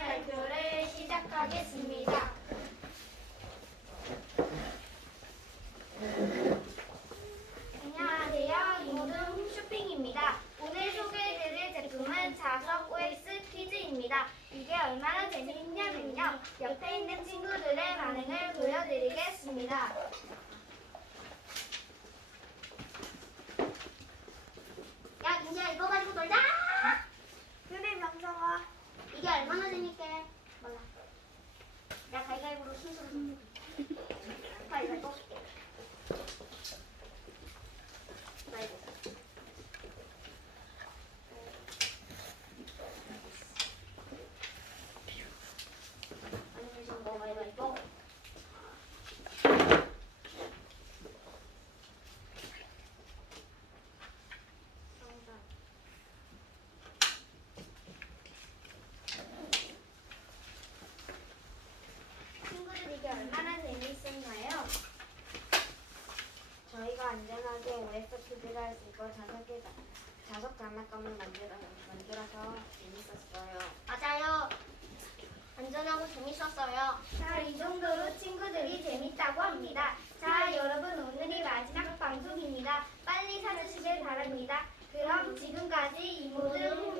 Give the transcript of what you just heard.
발표를 시작하겠습니다. 안녕하세요. 이모든 홈쇼핑입니다. 오늘 소개해드릴 제품은 자석 OX 퀴즈입니다. 이게 얼마나 재미있냐면요. 옆에 있는 친구들의 반응을 보여드리겠습니다. Thank you. 얼마나 재미있었나요? 저희가 안전하게 OS 퀴즈를 할 수 있고 자석에 자석 장난감을 만들어, 만들어서 재밌었어요. 맞아요. 안전하고 재밌었어요. 자, 이 정도로 친구들이 재밌다고 합니다. 자, 여러분 오늘이 마지막 방송입니다. 빨리 사주시길 바랍니다. 그럼 지금까지 이모든